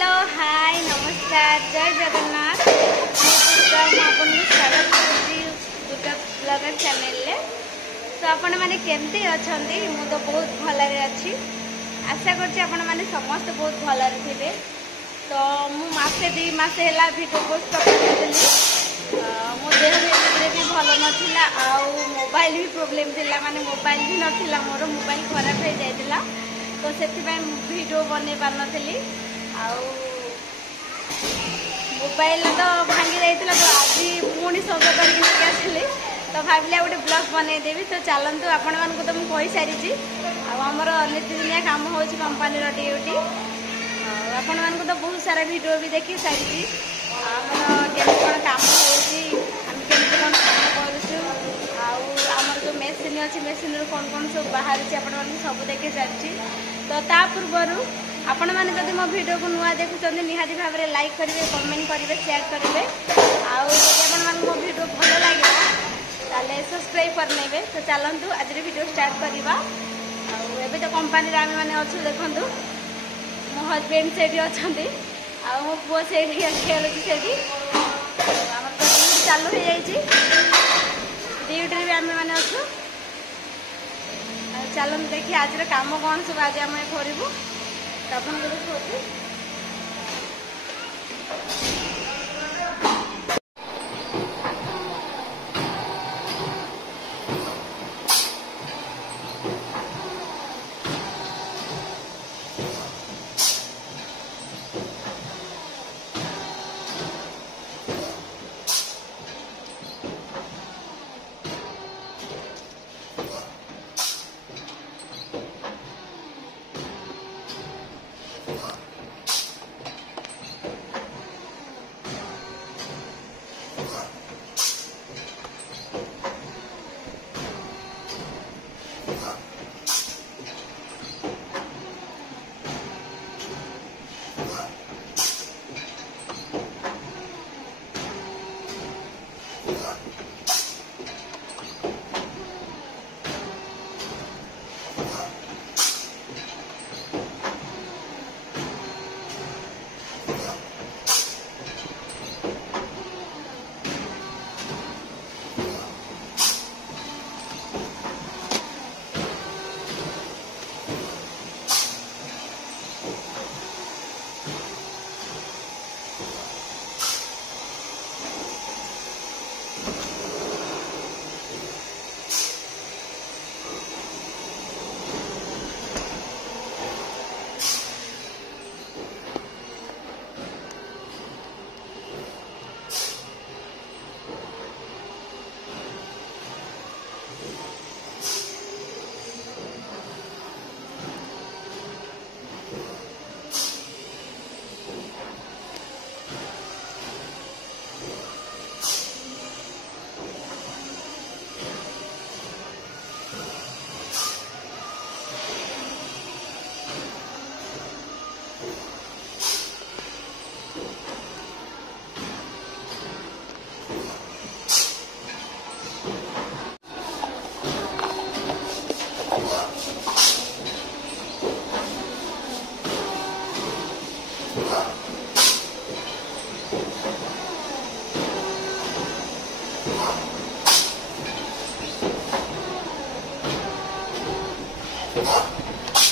Hello hi नमस्कार जय जगन्नाथ आपन स्वागत करुँगी दुर्गा ब्लॉगर चैनल रे। तो आपण मैंने केमती अच्छा मु तो बहुत भलरे अच्छी आशा करछि आपण मैंने समस्त बहुत भलरे थे। तो मु मासे दी मासे हैला वीडियो पोस्ट करदेली मो देह भी भल नाला आउ मोबाइल भी प्रोब्लेम थिला माने मोबाइल भी नथिला मोर मोबाइल खराब हो जाइतिला। तो से वीडियो बन पार नी मोबाइल तो भांगी जाइतिला। तो आज पुणी सब करके आसली तो भाविले गोटे ब्लॉग बनईदेवी। तो चलतु आपण मानक तो मुझे सारी आमर नीतिदिनिया काम हो कंपानी ड्यूटी आपण मानक तो बहुत सारा वीडियो भी देखी सारी कौन काम होम कौन जो मेसीन अच्छी मेसीन कौन कौन सब बाहर आपण सब देखी सारी। तो ता पूर्वर आपण मैंने जब मो वीडियो को नुआ देखुं निहाती भाव में लाइक करेंगे कमेंट करेंगे शेयर करेंगे आदि मो वीडियो भल लगे ताले सब्सक्राइब करने। तो चलतु आज वीडियो स्टार्ट करवा। एबे तो कंपानी आम मैंने अच्छे देखूँ मो हजबैंड से अच्छा मो पुओ से खेलुँ से आम तो ड्यूटी चालू हो जाइए ड्यूटी भी आम मैंने अच्छु। चलते देखिए आज काम कौन सब आज आम करूँ आपको देखो।